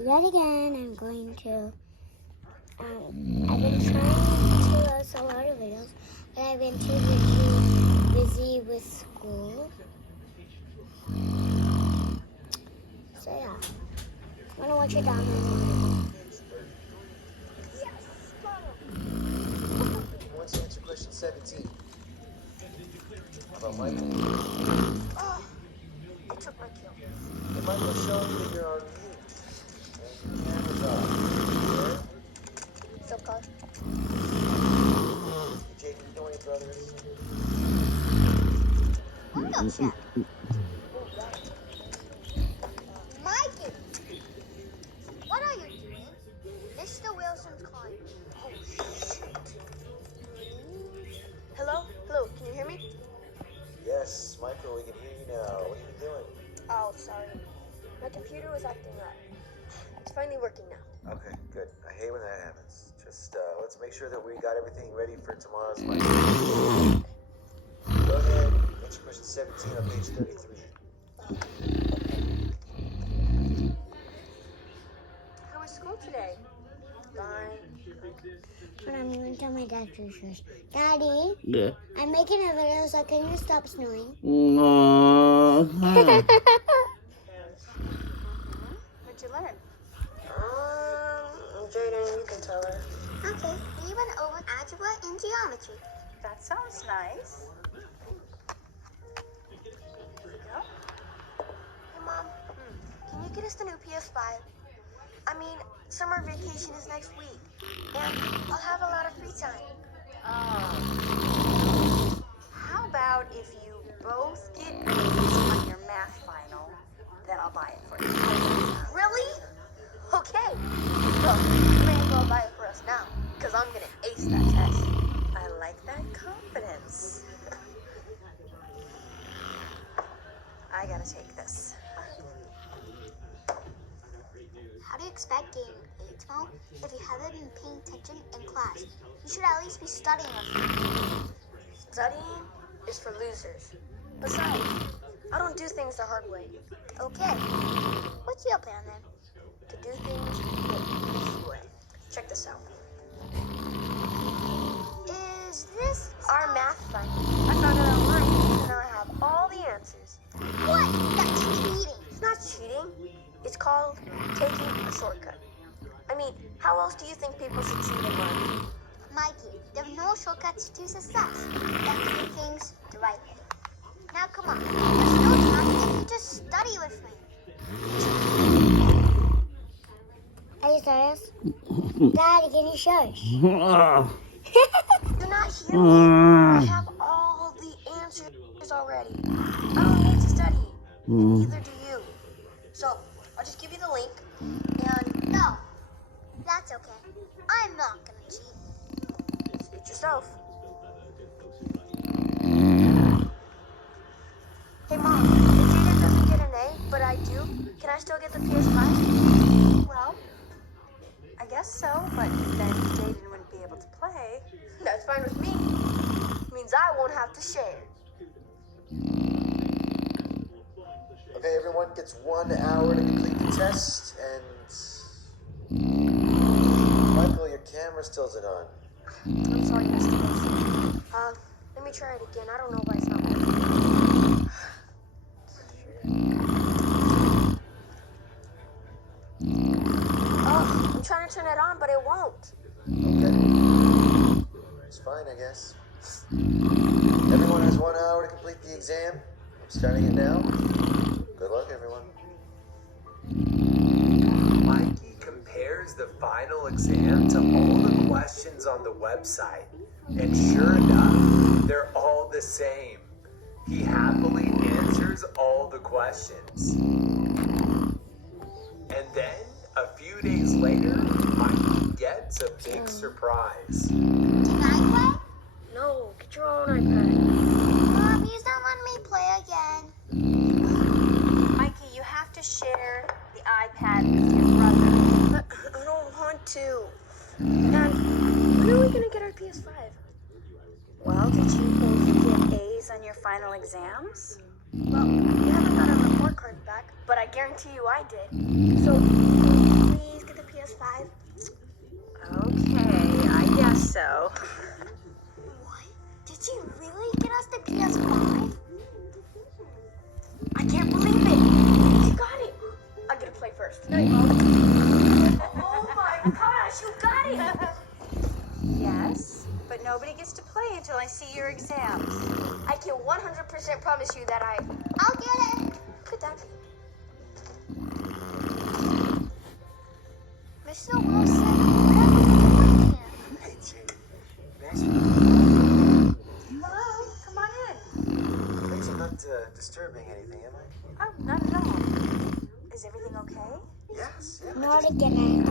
Yet again, I'm going to, I've been trying to post a lot of videos, but I've been too busy with school. So yeah, I'm going to watch it down there. Who wants to answer question 17? How about Michael? Oh, I took my kill. Hey, Michael, show me that you're on mute. And your camera's off. What's up, Connor? Jaden, you know your brothers? I'm not sad. Mikey! What are you doing? Mr. Wilson's calling. Oh, shit. Hello? Hello, can you hear me? Yes, Michael, we can hear you now. What are you doing? Oh, sorry. My computer was acting up. It's finally working now. Okay, good. I hate when that happens. Just, let's make sure that we got everything ready for tomorrow's Michael. Go ahead, answer question 17 on page 33. How was school today? Fine. But I'm going to tell my dad first. Daddy, Yeah. I'm making a video, so can you stop snoring? What'd you learn? Jaden, you can tell her. Okay, we went over algebra and geometry. That sounds nice. Here you go. Hey, Mom. Can you get us the new PS5? I mean, summer vacation is next week, and I'll have a lot of free time. How about if you both get A's on your math final, then I'll buy it for you. Really? Okay. Well, you may as well buy it for us now, because I'm going to ace that test. I like that confidence. I gotta take this. How do you expect getting A's tomorrow if you haven't been paying attention in class? You should at least be studying or something. Studying is for losers. Besides, I don't do things the hard way. Okay, what's your plan then? To do things the easy way. Check this out. Is this Our math final. I found it online, and now I have all the answers. what? That's cheating. It's not cheating. It's called taking a shortcut. I mean, how else do you think people should cheat and learn? Mikey, there are no shortcuts to success. You have to do things the right way. Now come on, there's no time if you just study with me. Are you serious? Daddy, can you show us? You're not hearing me. I have all the answers already. I don't need to study, and neither do you. So, I'll just give you the link, and No, that's okay. I'm not gonna cheat. suit yourself. Hey, Mom, if Jaden doesn't get an A, but I do, can I still get the PS5? Well, I guess so, but then Jaden wouldn't be able to play. That's fine with me. Means I won't have to share. Okay, everyone gets 1 hour to complete the test, and... Michael, your camera still isn't on. I'm sorry, Mr. Wilson. Let me try it again. I don't know why it's not working. Oh, I'm trying to turn it on, but it won't. Okay. It's fine, I guess. Everyone has 1 hour to complete the exam. I'm starting it now. Good luck, everyone. Mikey compares the final exam to all the questions on the website. And sure enough, they're all the same. He happily answers all the questions. And then, a few days later, Mikey gets a big surprise. Can I play? No, get your own iPad. Mom, he's not letting me play again. Mikey, you have to share the iPad with your brother. I don't want to. And when are we going to get our PS5? Well, did you both get A's on your final exams? Well, we haven't got our report card back, but I guarantee you I did. So, nobody gets to play until I see your exams. I can 100% promise you that I'll get it. Good, Dad. Mr. Wilson, what are you doing here? Hey, Jade. Thanks Hello, come on in. Thanks, I'm not disturbing anything, am I? Oh, not at all. Is everything okay? Yes, yeah. Not again.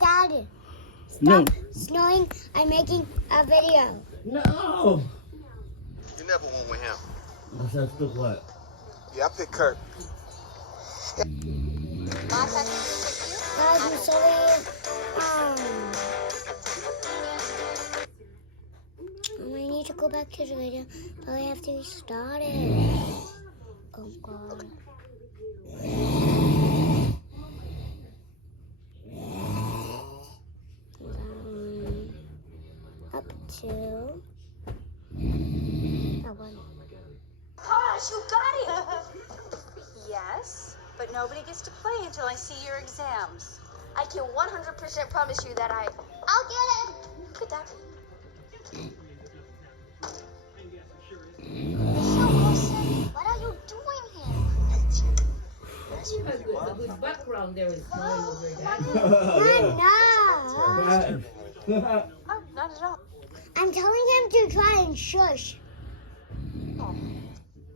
Dad, stop snoring. I'm making a video. No! You never won with him. What's that look like? Yeah, I picked Kurt. Guys, I'm sorry. I need to go back to the video, but I have to restart it. Oh God. Up to that one. Gosh, you got it! Yes, but nobody gets to play until I see your exams. I can 100% promise you that I'll get it. Good, Dad. Mr. Wilson, what are you doing here? Hey, Jade. Nice to meet you, Mom. The background there is smiling over No. Oh, not at all. I'm telling him to try and shush. Oh,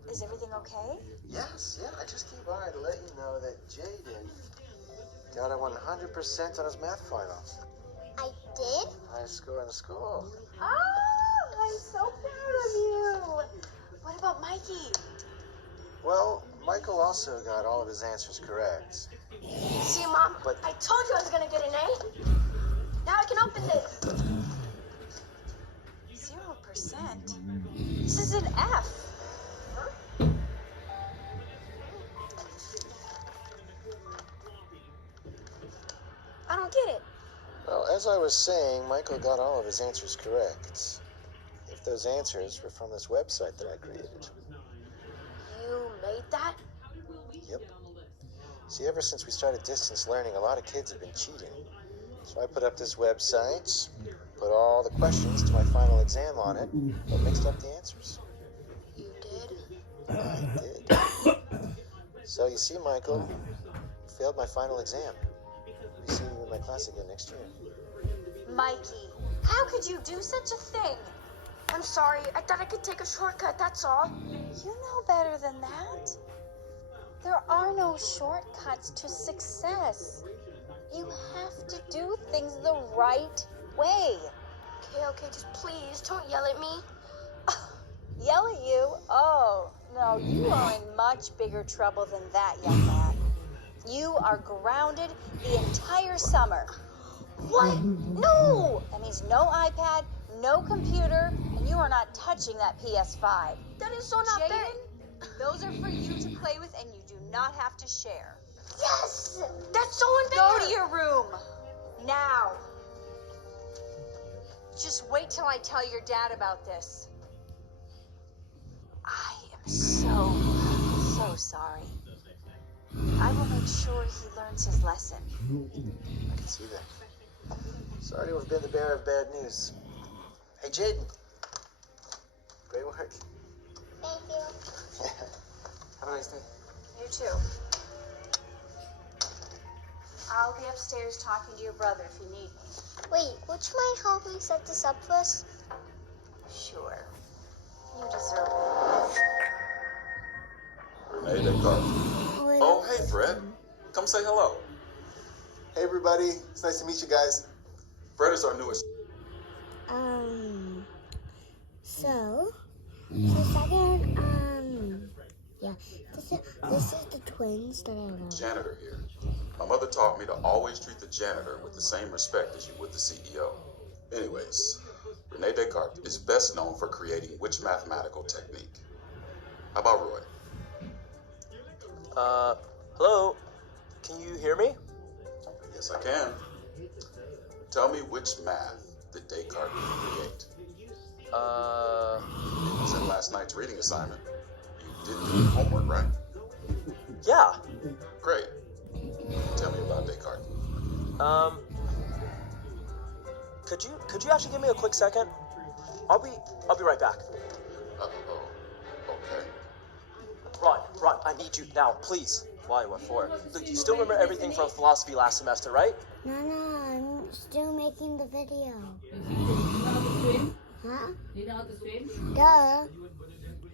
is everything okay? Yes, yeah. I just came by to let you know that Jaden got a 100% on his math final. I did? Highest score in the school. Oh, I'm so proud of you. What about Mikey? Well, Michael also got all of his answers correct. See, Mom, But- I told you I was going to get an A. Now I can open this. 0%? This is an F. I don't get it. Well, as I was saying, Michael got all of his answers correct. If those answers were from this website that I created. You made that? Yep. See, ever since we started distance learning, a lot of kids have been cheating. So I put up this website, put all the questions to my final exam on it, but mixed up the answers. You did? I did. So you see, Michael, I failed my final exam. I'll see you in my class again next year. Mikey, how could you do such a thing? I'm sorry. I thought I could take a shortcut, that's all. You know better than that. There are no shortcuts to success. You have to do things the right way. Okay, just please don't yell at me. Yell at you? Oh, no, you are in much bigger trouble than that, young man. You are grounded the entire summer. What? No! That means no iPad, no computer, and you are not touching that PS5. That is so not fair. Jaden, those are for you to play with, and you do not have to share. Yes! That's so unfair! Go to your room. Now. Just wait till I tell your dad about this. I am so sorry. I will make sure he learns his lesson. I can see that. Sorry to have been the bearer of bad news. Hey, Jaden. Great work. Thank you. Have a nice day. You too. I'll be upstairs talking to your brother if you need me. Wait, would you mind helping set this up for us? Sure. You deserve it. Renee Descartes. Oh, hey, Fred. Come say hello. Hey, everybody. It's nice to meet you guys. Fred is our newest. So the second, yeah, this is the twins that I love. Janitor here. My mother taught me to always treat the janitor with the same respect as you would the CEO. Anyways, Renee Descartes is best known for creating which mathematical technique? How about Roy? Hello? Can you hear me? Yes, I can. Tell me which math did Descartes create? It was in last night's reading assignment. You didn't do your homework, right? Yeah. Great. Tell me about Descartes. Could you actually give me a quick second? I'll be right back. Okay. Ron, I need you now, please. Why? What for? Look, you still remember everything from philosophy last semester, right? No, I'm still making the video. You know how to swim? Huh? You know how to swim? Duh.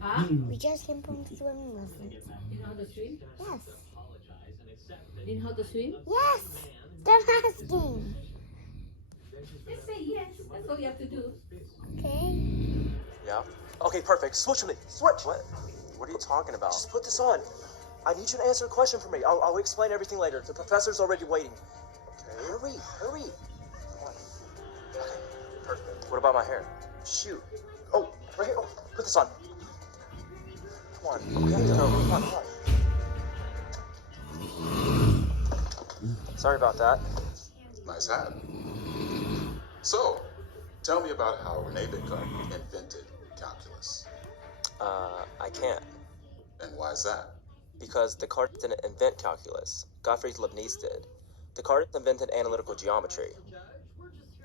Huh? We just came from swimming lessons. You know how to swim? Yes. You know how to swim? Yes. Stop asking. Just say yes. That's all you have to do. Okay. Yeah. Okay, perfect. Switch with me. Switch. What? What are you talking about? Just put this on. I need you to answer a question for me. I'll explain everything later. The professor's already waiting. Okay. Hurry. Come on. Okay. Perfect. What about my hair? Shoot. Oh, right here. Oh, put this on. Come on. We have to go. Come on. Sorry about that. Nice hat. So, tell me about how Rene Descartes invented calculus. I can't. And why is that? Because Descartes didn't invent calculus. Gottfried Leibniz did. Descartes invented analytical geometry.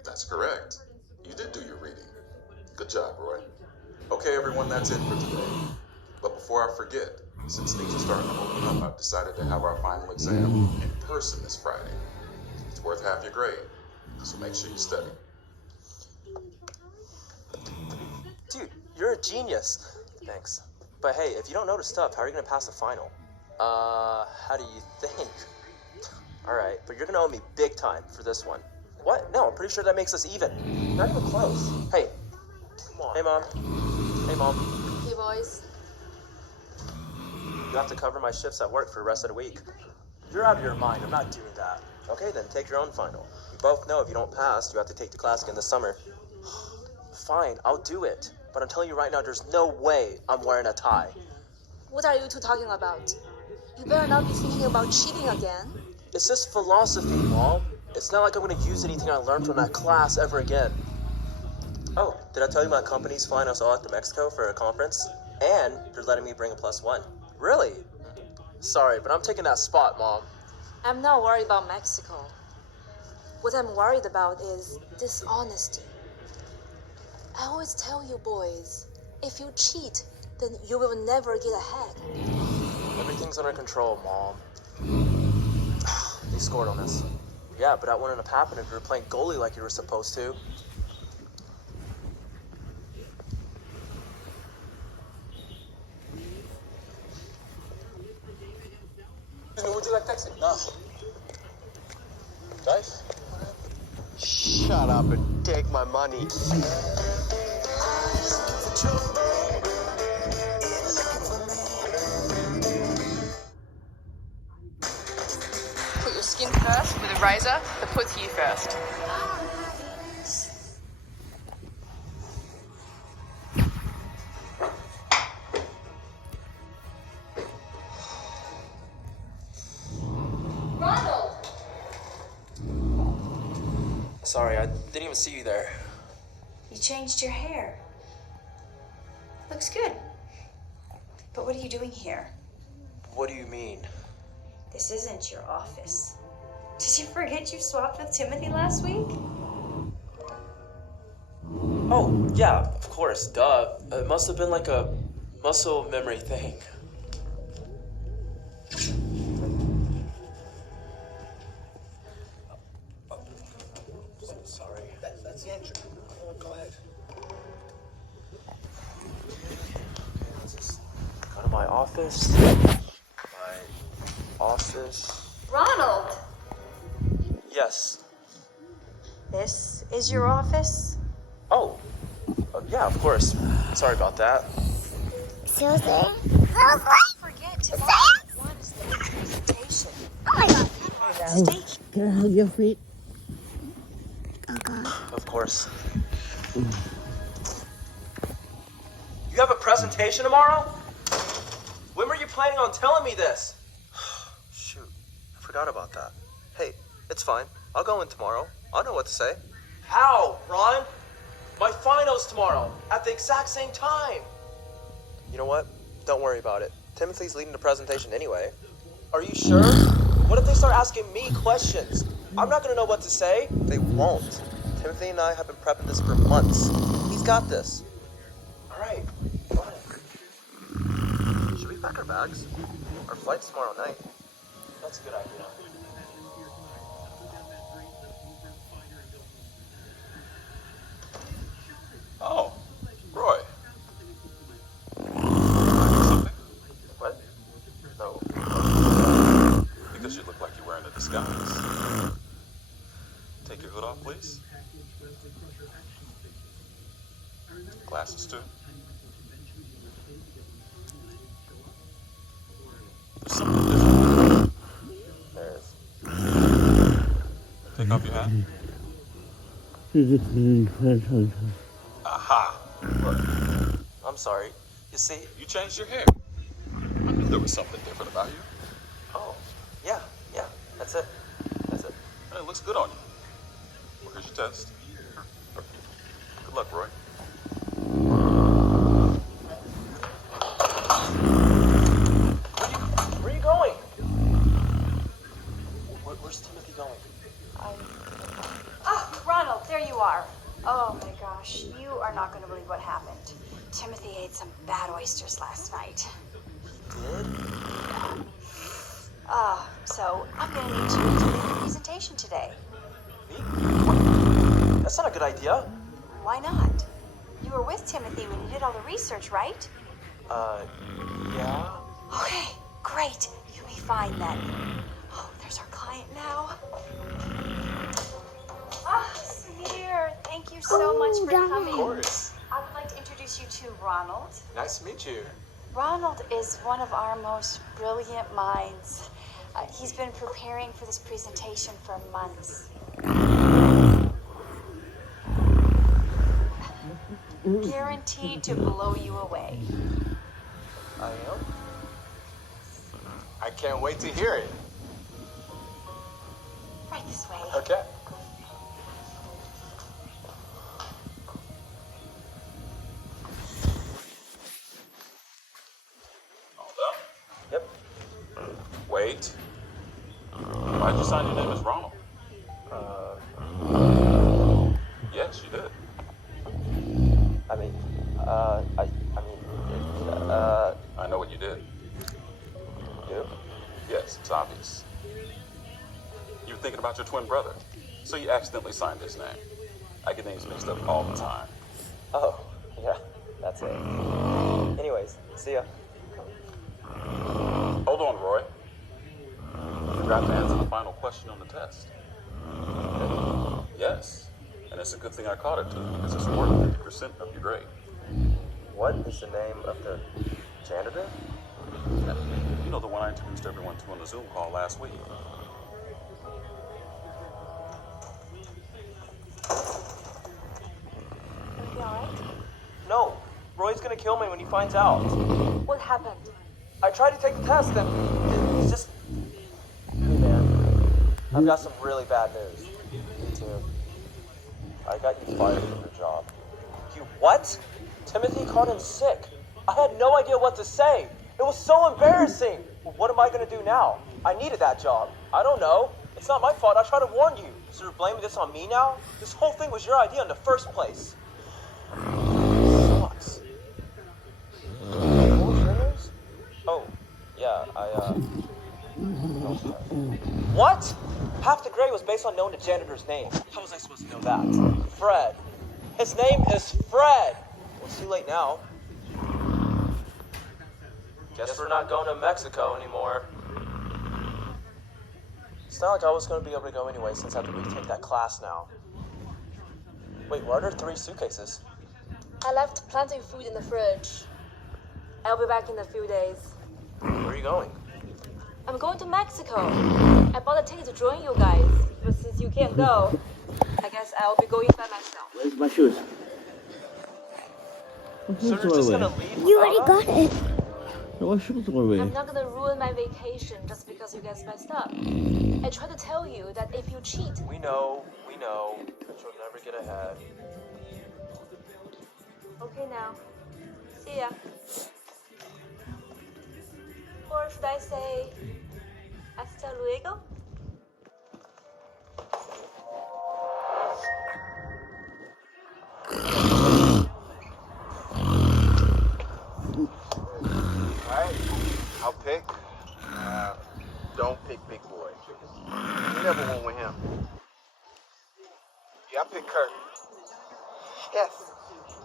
That's correct. You did do your reading. Good job, Roy. Okay, everyone, that's it for today. But before I forget, since things are starting to open up, I've decided to have our final exam in person this Friday. It's worth half your grade, so make sure you study. Dude, you're a genius. Thanks. But hey, if you don't know the stuff, how are you gonna pass the final? How do you think? Alright, but you're gonna owe me big time for this one. What? No, I'm pretty sure that makes us even. Not even close. Hey. Come on. Hey, Mom. Hey, Mom. Hey, boys. You have to cover my shifts at work for the rest of the week. You're out of your mind. I'm not doing that. Okay, then take your own final. We both know if you don't pass, you have to take the class again this summer. Fine, I'll do it. But I'm telling you right now, there's no way I'm wearing a tie. What are you two talking about? You better not be thinking about cheating again. It's just philosophy, Mom. It's not like I'm gonna use anything I learned from that class ever again. Oh, did I tell you my company's flying us all out to Mexico for a conference? And they're letting me bring a +1. Really? Sorry, but I'm taking that spot, Mom. I'm not worried about Mexico. What I'm worried about is dishonesty. I always tell you boys, if you cheat, then you will never get ahead. Everything's under control, Mom. They scored on us. Yeah, but that wouldn't have happened if you were playing goalie like you were supposed to. Would you like texting? No. Dice? Shut up and take my money. Put your skin first with a razor that puts you first. Sorry, I didn't even see you there. You changed your hair. Looks good. But what are you doing here? What do you mean? This isn't your office. Did you forget you swapped with Timothy last week? Oh, yeah, of course, duh. It must have been like a muscle memory thing. Sorry. That's the entry. Go ahead. Let's just go to my office. My office. Ronald! Yes. This is your office? Oh, yeah, of course. Sorry about that. Seriously? Forget tomorrow. One is the presentation. Oh my god. Can I hug your feet? Oh god. Of course. You have a presentation tomorrow? When were you planning on telling me this? Shoot, I forgot about that. Hey, it's fine. I'll go in tomorrow. I'll know what to say. How, Ron? My final's tomorrow, at the exact same time. You know what? Don't worry about it. Timothy's leading the presentation anyway. Are you sure? What if they start asking me questions? I'm not gonna know what to say. They won't. Timothy and I have been prepping this for months. He's got this. All right, go ahead. Should we pack our bags? Our flight's tomorrow night. That's a good idea. Oh, Roy. What? No. Because you look like you're wearing a disguise. Take your hood off, please. Glasses, too. There's something different. There is. Take off your hat. Aha! Look, I'm sorry. You see? you changed your hair. I knew there was something different about you. Oh, yeah. That's it. And it looks good on you. Well, here's your test. Good luck, Roy. Where are you going? Where's Timothy going? Ah, Ronald, there you are. Oh my gosh, you are not going to believe what happened. Timothy ate some bad oysters last night. Did? So I'm going to need you to do the presentation today. Me? That's not a good idea. Why not? You were with Timothy when you did all the research, right? Yeah. Okay, great. You'll be fine then. Oh, there's our client now. Ah, Samir, thank you so much for coming. Of course. I would like to introduce you to Ronald. Nice to meet you. Ronald is one of our most brilliant minds. He's been preparing for this presentation for months. Guaranteed to blow you away. I am? I can't wait to hear it. Right this way. Okay. All done? Yep. Wait. Why'd you sign your name as Ronald? Yes, you did. I know what you did. You? Yes, it's obvious. You were thinking about your twin brother, so you accidentally signed his name. I get names mixed up all the time. Oh, yeah, that's it. Anyways, see ya. Hold on, Roy. You forgot to answer the final question on the test. Yes, and it's a good thing I caught it too, because it's worth 50% of your grade. What is the name of the janitor? You know, the one I introduced everyone to on the Zoom call last week. You alright? No, Roy's gonna kill me when he finds out. What happened? I tried to take the test and it's just... Hey man, I've got some really bad news. Me too. I got you fired from your job. You what? Timothy called in sick. I had no idea what to say. It was so embarrassing. What am I gonna do now? I needed that job. I don't know. It's not my fault. I tried to warn you. So you're blaming this on me now? This whole thing was your idea in the first place. Sucks. What was your news? Oh, yeah, What? Half the grade was based on knowing the janitor's name. How was I supposed to know that? Fred. His name is Fred. Well, it's too late now. Guess we're not going to Mexico anymore. It's not like I was going to be able to go anyway since I have to retake that class now. Wait, why are there 3 suitcases? I left plenty of food in the fridge. I'll be back in a few days. Where are you going? I'm going to Mexico. I bought a ticket to join you guys, but since you can't go, I guess I'll be going by myself. Where's my shoes? So you're just going to leave You without already us? got it. My shoes are away. I'm not gonna ruin my vacation just because you guys messed up. I tried to tell you that if you cheat... We know, but you'll never get ahead. Okay now. See ya. Or should I say... Hasta luego? whichever one with him. Yeah, I picked Kurt. Yes.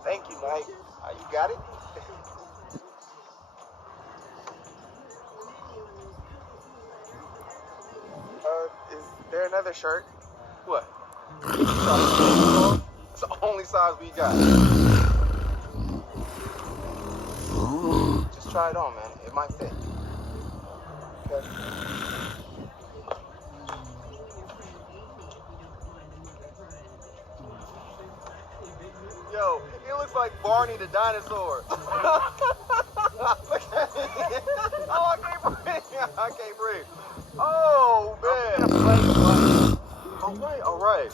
Thank you, Mike. You got it? Is there another shirt? What? It's the only size we got. Just try it on, man. It might fit. Okay. Yo, he looks like Barney the dinosaur. Look at me. Oh, I can't breathe. I can't breathe. Oh, man. All right.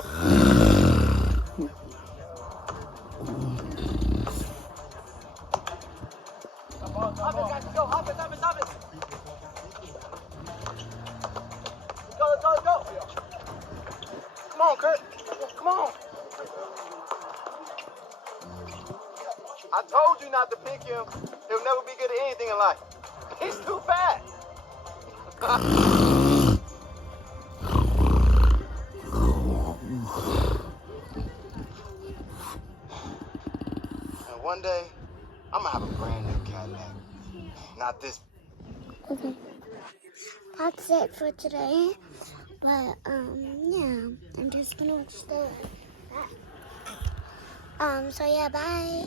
Hop it, guys. Go. Hop it. Go. Come on, Kurt. Come on. I told you not to pick him. He'll never be good at anything in life. He's too fat. And one day, I'm gonna have a brand new Cadillac. Not this. Okay. That's it for today. But, yeah. I'm just gonna watch the... So, yeah, bye.